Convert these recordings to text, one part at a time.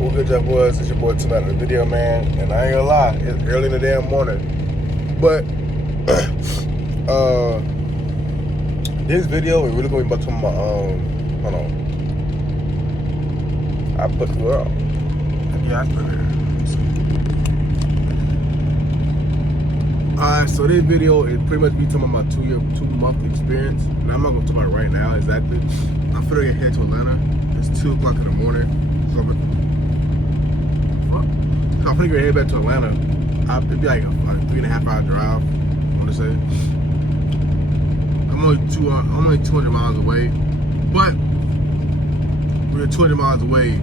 What good job was? It's your boy Tim out of the video, man. And I ain't gonna lie, it's early in the damn morning. But this video is really gonna be about talking about hold on. I put the world. Yeah, I put it. Alright, so this video is pretty much me talking about my 2-month experience. And I'm not gonna talk about it right now exactly. I'm finna get head to Atlanta. It's 2 o'clock in the morning. So I'm finna get head back to Atlanta. It'd be like a 3.5 hour drive, I wanna say. I'm only 200 miles away. But we're 200 miles away.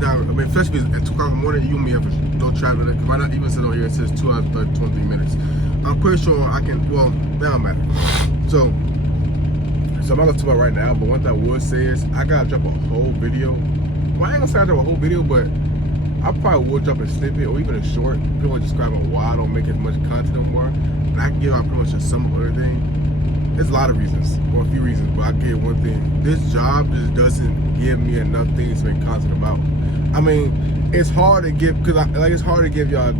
Especially at 2 o'clock in the morning, you and me have no traffic. Because right now, even sitting over here, it says 2 hours, 23 minutes. I'm pretty sure I can, well, that don't matter. So I'm not gonna talk about right now, but one thing I would say is, I gotta drop a whole video. Well, I ain't gonna say I drop a whole video, but I probably would drop a snippet or even a short, pretty much describing why I don't make as much content anymore. And I can give out pretty much a sum of everything. There's a lot of reasons, or a few reasons, but I get one thing. This job just doesn't give me enough things to make content about. I mean, it's hard to give, it's hard to give y'all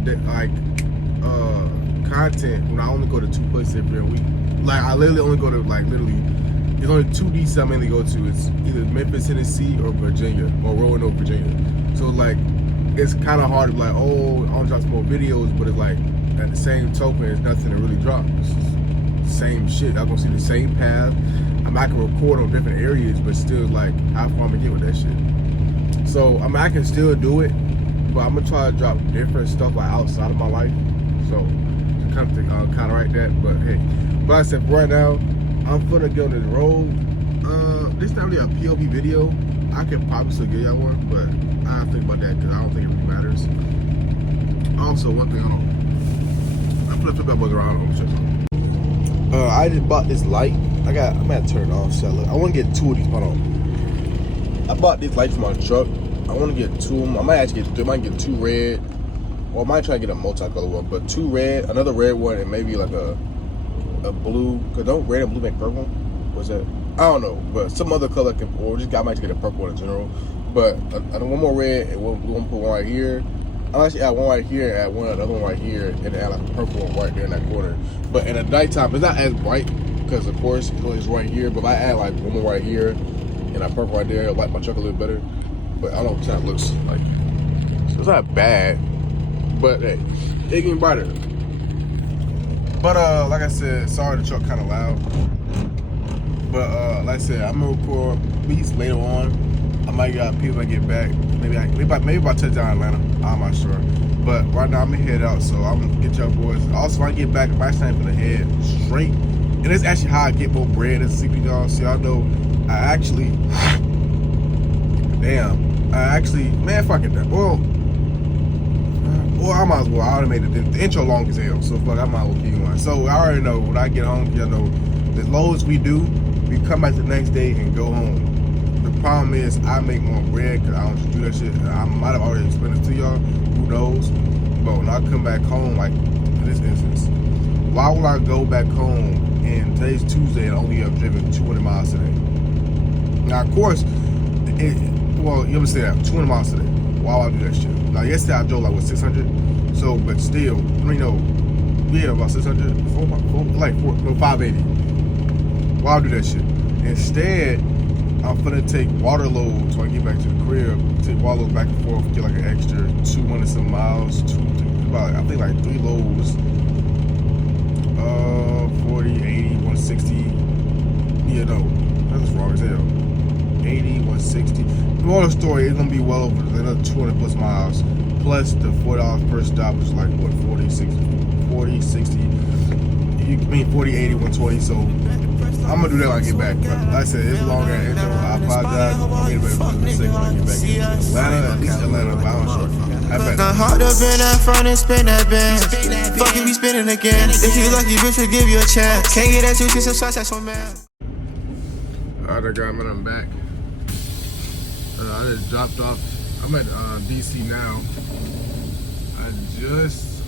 content when I only go to 2 places every week. Like, I literally only go to there's only 2 DCs I mainly go to. It's either Memphis, Tennessee, or Virginia, or Roanoke, Virginia. So like, it's kind of hard to be like, oh, I want to drop some more videos, but it's like, at the same token, there's nothing to really drop. It's just the same shit. I'm gonna see the same path. I can record on different areas, but still, like, how far I'm gonna get with that shit. So, I can still do it, but I'm gonna try to drop different stuff like outside of my life. So, to kind of counteract that. But hey, but like I said, right now, I'm gonna get on this road. This not really a POV video. I could probably still get y'all one, but I don't think about that because I don't think it really matters. Also, one thing, I flip that buzz around. I just bought this light. I'm gonna turn it off. So I want to get 2 of these. Hold on. I bought these lights for my truck. I want to get 2 of them. I might actually get 3. I might get 2 red, or I might try to get a multicolor one. But 2 red, another red one, and maybe like a blue. Cause don't red and blue make purple? What's that? I don't know, but some other color can. Or just I might just get a purple one in general. But one more red and one blue. I'm gonna put one right here. I'll actually add one right here, add another one right here, and add like a purple one right there in that corner. But in the nighttime, it's not as bright because of course it's right here. But if I add like one more right here and a purple right there, it'll light my truck a little better. But I don't know what it looks like. So it's not bad, but hey, it getting brighter. But like I said, sorry the truck kind of loud. But like I said, I'm gonna record beats later on. I might got people when I get back. Maybe by touchdown Atlanta. I'm not sure. But right now I'm gonna head out, so I'm gonna get y'all boys. Also, when I get back, my time for the head straight. And it's actually how I get more bread and sleepy, y'all. So y'all know I actually man, fuck it. Well, I might as well. I already made the intro long as hell, so fuck, I might as well keep going. So I already know when I get home, y'all know the lowest we do, we come back the next day and go home. The problem is I make more bread because I don't just do that shit. I might have already explained this to y'all. Who knows? But when I come back home, like in this instance, why would I go back home and today's Tuesday and only have driven 200 miles today? Now, of course, you understand, 200 miles today. Why would I do that shit? Now, yesterday I drove like 600. So, but still, about 600, 580. Why would I do that shit? Instead, I'm gonna take water loads when I get back to the crib. Take water loads back and forth, get like an extra 200 some miles. About I think like 3 loads. 40, 80, 160. Yeah, no, that's wrong as hell. 80, 160. The moral story is gonna be well over another 200 plus miles, plus the $4 per stop, which is like what, 40, 60. You mean 40, 80, 120. So I'm gonna do that when I get back. But like I said, it's a long ass intro. I apologize. I'm gonna be able to when I get back to Atlanta, at least Atlanta, but I'm sure. Got hard up in that front and spin that band. Fuck you, be spinning again. If you lucky, bitch, will give you a chance. Can't get that 2 some shots, that's one man. Alright, guys, I'm back. I just dropped off. I'm at DC now. I just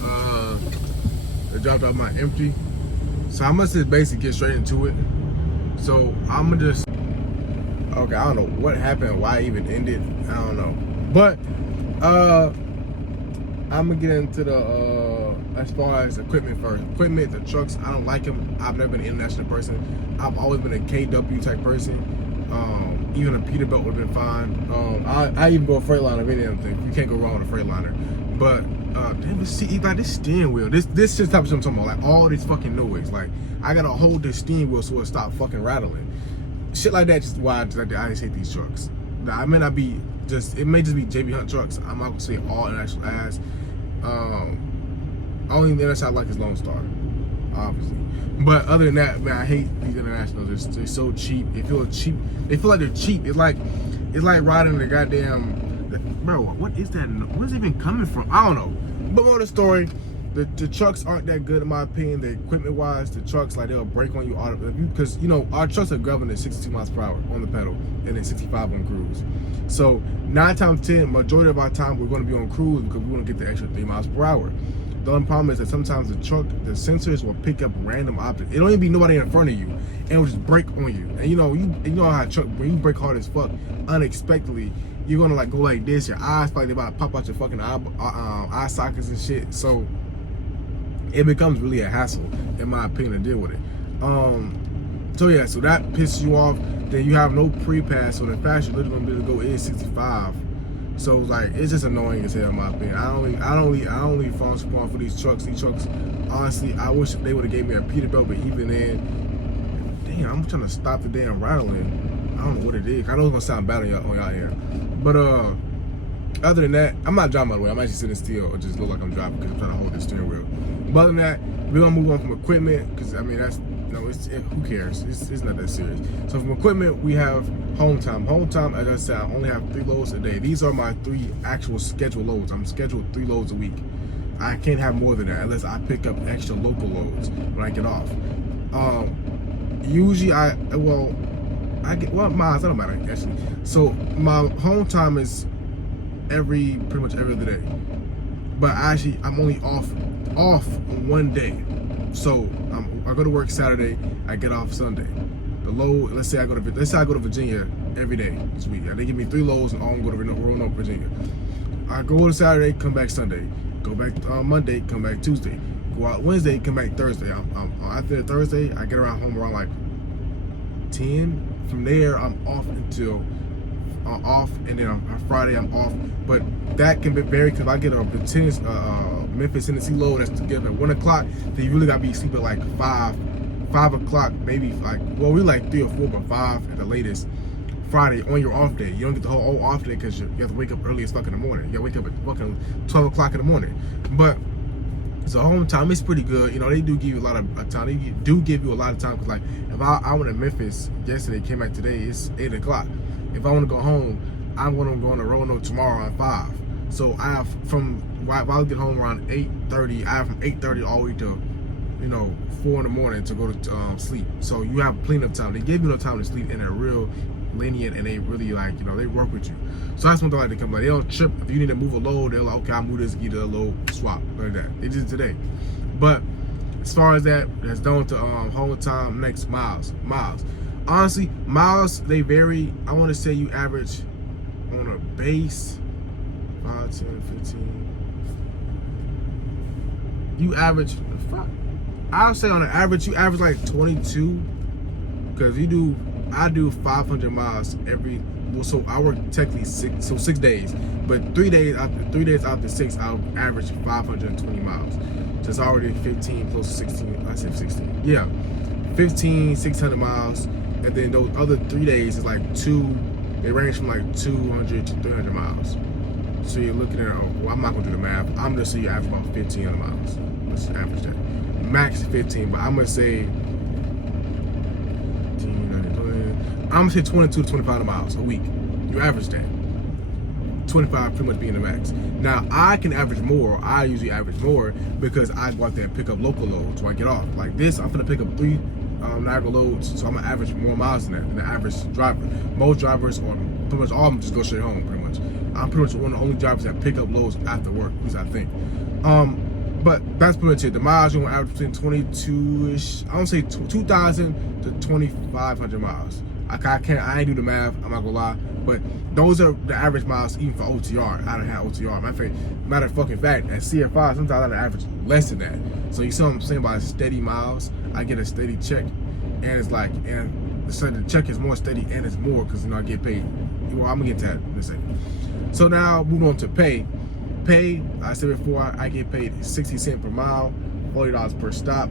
dropped off my empty. So I must just basically get straight into it. So I'm gonna just, okay, I don't know what happened, why it even ended, I don't know. But I'm gonna get into the as far as equipment first. Equipment, the trucks, I don't like them. I've never been an international person. I've always been a KW type person. Even a Peterbilt would have been fine. I even go a Freightliner if any damn thing. You can't go wrong with a Freightliner. But damn, this steering wheel, this shit type of shit I'm talking about. Like all this fucking noise. Like I gotta hold this steering wheel so it stop fucking rattling. Shit like that. Just why I just hate these trucks. Now, I may not be just. It may just be JB Hunt trucks. I'm not gonna say all international ass. Only the international I like is Lone Star, obviously. But other than that, man, I hate these internationals. They're so cheap. They feel cheap. They feel like they're cheap. It's like riding the goddamn. Bro, what is that? Where's it even coming from? I don't know. But more of the story, the trucks aren't that good in my opinion. The equipment wise, the trucks like they'll break on you because you know our trucks are governed at 62 miles per hour on the pedal and then 65 on cruise. So 9 times 10, majority of our time we're going to be on cruise because we want to get the extra 3 miles per hour. The only problem is that sometimes the sensors will pick up random objects. It don't even be nobody in front of you, and it'll just break on you. And you know how a truck, when you brake hard as fuck, unexpectedly, you're gonna like go like this. Your eyes probably about to pop out your fucking eye sockets and shit. So it becomes really a hassle, in my opinion, to deal with it. So yeah, so that pisses you off. Then you have no pre-pass, so the fast you're literally gonna be able to go is 65. So like it's just annoying as hell in my opinion. I don't really fall for these trucks. These trucks, honestly, I wish they would have gave me a Peterbilt, but even then, damn, I'm trying to stop the damn rattling. I don't know what it is. I know it's gonna sound bad on y'all ear. But other than that, I'm not driving by the way. I'm actually sitting still or just look like I'm driving because I'm trying to hold this steering wheel. But other than that, we're gonna move on from equipment because I mean that's who cares? It's not that serious. So from equipment, we have home time. Home time, as I said, I only have 3 loads a day. These are my 3 actual scheduled loads. I'm scheduled 3 loads a week. I can't have more than that unless I pick up extra local loads when I get off. Usually I get miles. That don't matter actually. So my home time is pretty much every other day. But actually, I'm only off one day. So I go to work Saturday, I get off Sunday. The load, let's say I go to Virginia every day this week. They give me 3 loads and all go to Roanoke, Virginia. I go to Saturday, come back Sunday. Go back Monday, come back Tuesday. Go out Wednesday, come back Thursday. After Thursday, I get home around like 10. From there, I'm off until and then on Friday I'm off. But that can be very because I get a Memphis, Tennessee load that's together at 1 o'clock. Then you really gotta be sleeping like 5 o'clock, maybe we like 3 or 4, but 5 at the latest. Friday on your off day, you don't get the whole off day because you have to wake up early as fuck in the morning. You gotta wake up at fucking 12 o'clock in the morning. But so home time is pretty good. You know, they do give you a lot of time. They do give you a lot of time because like if I went to Memphis yesterday, came back today, it's 8 o'clock. If I want to go home, I'm going to go on a Roanoke tomorrow at 5. So I have if I get home around 8:30, I have from 8:30 all the way to 4 in the morning to go to sleep. So you have plenty of time. They give you enough time to sleep, and they're real lenient, and they really they work with you. So that's one thing I like to come by. They don't trip. If you need to move a load, they're like, okay, I'll move this, get a load, swap, like that. They did it today. But as far as that's down to home time, next miles. Honestly, miles, they vary. I want to say you average on a base 5, 10, 15. You average, I'll say on an average, you average like 22. Because I do 500 miles so I work technically 6 days. But 3 days out the 6, I'll average 520 miles. So it's already 15 close to 16. I said 16. Yeah, 600 miles. And then those other 3 days is like they range from like 200 to 300 miles. So you're looking at, I'm not gonna do the math. I'm gonna say you average about 1,500 miles. Let's average that. Max 15, but I'm gonna say 22 to 25 miles a week. You average that. 25 pretty much being the max. Now I can average more. I usually average more because I go out there and pick up local loads when I get off. Like this, I'm gonna pick up 3 Niagara loads, so I'm gonna average more miles than the average driver. Most drivers, or pretty much all of them, just go straight home. Pretty much, I'm pretty much one of the only drivers that pick up loads after work, at least I think. But that's pretty much it. The miles you're gonna average between 22-ish. I don't say 2,000 to 2,500 miles. I ain't do the math, I'm not gonna lie, but those are the average miles even for OTR. I don't have OTR. Matter of fucking fact, at CFI, sometimes I average less than that. So you see what I'm saying about steady miles? I get a steady check, and it's like, so the check is more steady and it's more because I get paid. Well, I'm gonna get to that in a second. So now moving on to pay. Pay, I said before, I get paid 60 cents per mile, $40 per stop.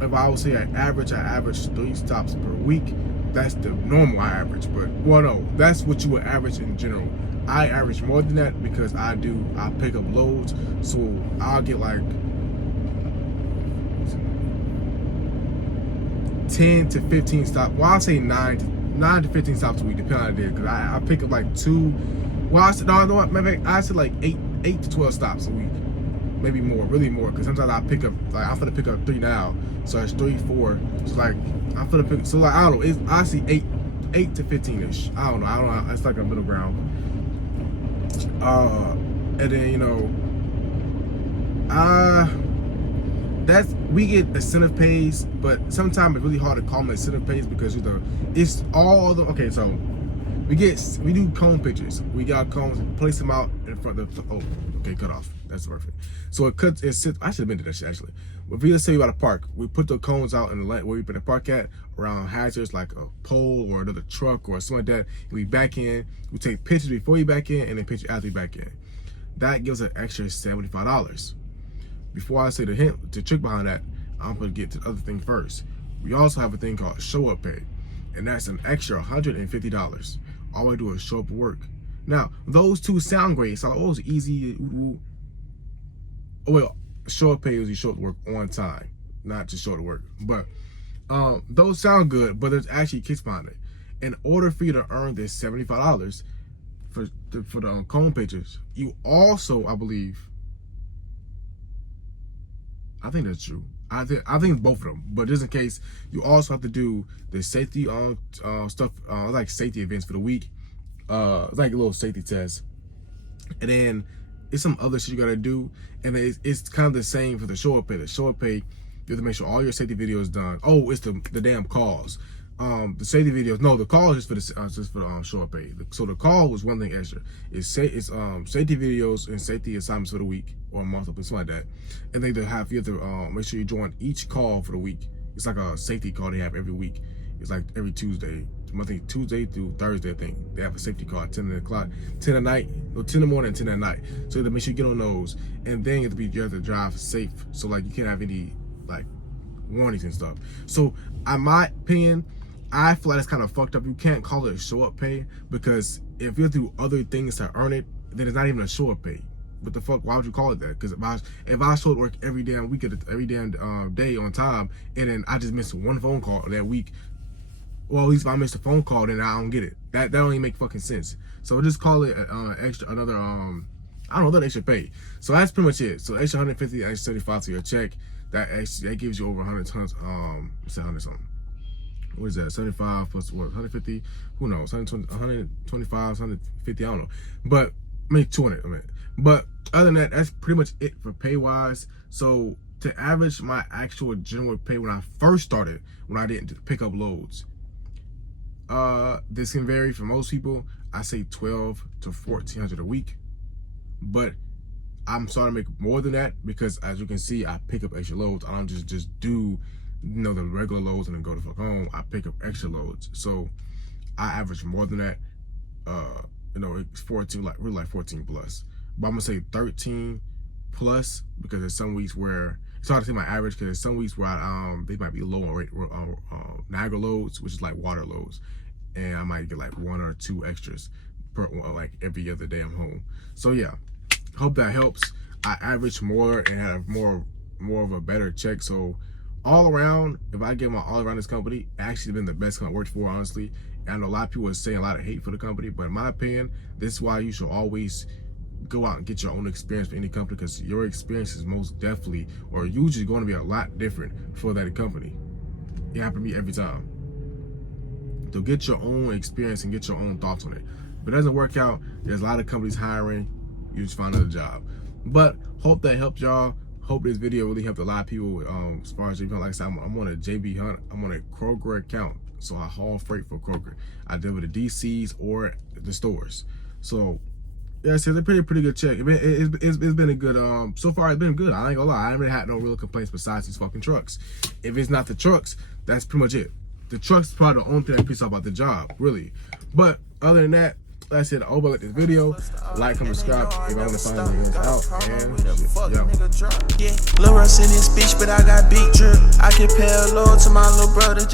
If I would say I average 3 stops per week. That's the normal I average, but well, no, that's what you would average in general. I average more than that because I pick up loads, so I'll get like 10 to 15 stops. Well, I'll say 9 to 15 stops a week, depending on the day, because I pick up like 2. Well, I said like 8 to 12 stops a week, maybe more, really more, because sometimes I pick up, like I'm gonna pick up 3 now, so it's 3, 4. So like I'm gonna pick, so like I don't know, it's honestly 8 to 15ish. I don't know. It's like a middle ground. And then we get incentive pays, but sometimes it's really hard to call them incentive pays because it's all the okay. So we do cone pictures. We got cones and place them out in front of the cut off. That's perfect. So it sits. I should have been to that shit actually. If we let's say we got a park, we put the cones out in the lane where we put the park at around hazards like a pole or another truck or something like that. And we back in. We take pictures before you back in and then picture after you back in. That gives an extra $75. Before I say the trick behind that, I'm gonna get to the other thing first. We also have a thing called show up pay, and that's an extra $150. All I do is show up to work. Now, those two sound great. So it's easy. Well, show up pay is you show up to work on time, not just show up to work. But those sound good, but there's actually kicks behind it. In order for you to earn this $75 for the cone pictures, you also, I think that's true. I think both of them, but just in case, you also have to do the safety stuff, like safety events for the week. It's like a little safety test, and then it's some other shit you gotta do, and it's kind of the same for the show up pay. The show up pay, you have to make sure all your safety videos done. Oh, it's the damn calls. The safety videos. No, the call is just for the show up pay. So the call was one thing extra. It's safety videos and safety assignments for the week or a month or something like that. And you have to make sure you join each call for the week. It's like a safety call they have every week. It's like every Tuesday. I think Tuesday through Thursday. I think they have a safety call at 10 o'clock, 10 at night, or 10 in the morning, and 10 at night. So you have to make sure you get on those. And then you have to drive safe. So like you can't have any like warnings and stuff. So in my opinion, I feel like it's kind of fucked up. You can't call it a show up pay because if you do other things to earn it, then it's not even a show up pay. What the fuck? Why would you call it that? Because if I show up to work every damn week, every damn day on time, and then I just missed one phone call that week, well, at least if I missed a phone call, then I don't get it. That don't even make fucking sense. So just call it another extra pay. So that's pretty much it. So extra 150, extra 75 to your check. That gives you over 100 tons. 100 something. What is that? 75 plus what? 150? Who knows? 125, 150. I don't know. But I mean 200. But other than that, that's pretty much it for pay wise. So to average my actual general pay when I first started, when I didn't pick up loads, this can vary for most people. I say 12 to 1400 a week, but I'm starting to make more than that because as you can see, I pick up extra loads. I don't just do the regular loads and then go to fuck home. I pick up extra loads, so I average more than that. It's 14, like really like 14 plus, but I'm gonna say 13 plus because there's some weeks where it's hard to say my average because there's some weeks where they might be low on Niagara loads, which is like water loads, and I might get like 1 or 2 extras per like every other day I'm home. So yeah, hope that helps. I average more and have more of a better check. So all around, if I get my all around this company, actually been the best company I worked for, honestly. And I know a lot of people are saying a lot of hate for the company, but in my opinion, this is why you should always go out and get your own experience for any company, because your experience is most definitely or usually going to be a lot different for that company. It happened to me every time. So get your own experience and get your own thoughts on it. If it doesn't work out, there's a lot of companies hiring. You just find another job. But hope that helped y'all. Hope this video really helped a lot of people as far as, like I said, I'm on a JB Hunt. I'm on a Kroger account. So I haul freight for Kroger. I deal with the DCs or the stores. So yeah, it's a pretty good check. It's been a good, so far it's been good. I ain't gonna lie, I haven't had no real complaints besides these fucking trucks. If it's not the trucks, that's pretty much it. The trucks is probably the only thing that pisses off about the job, really. But other than that, like I said, I hope you like this video. Like, comment, subscribe if I want to find anything else out. And yeah. Lil Russ in his speech, but I got big drip. I compare low to my little brother.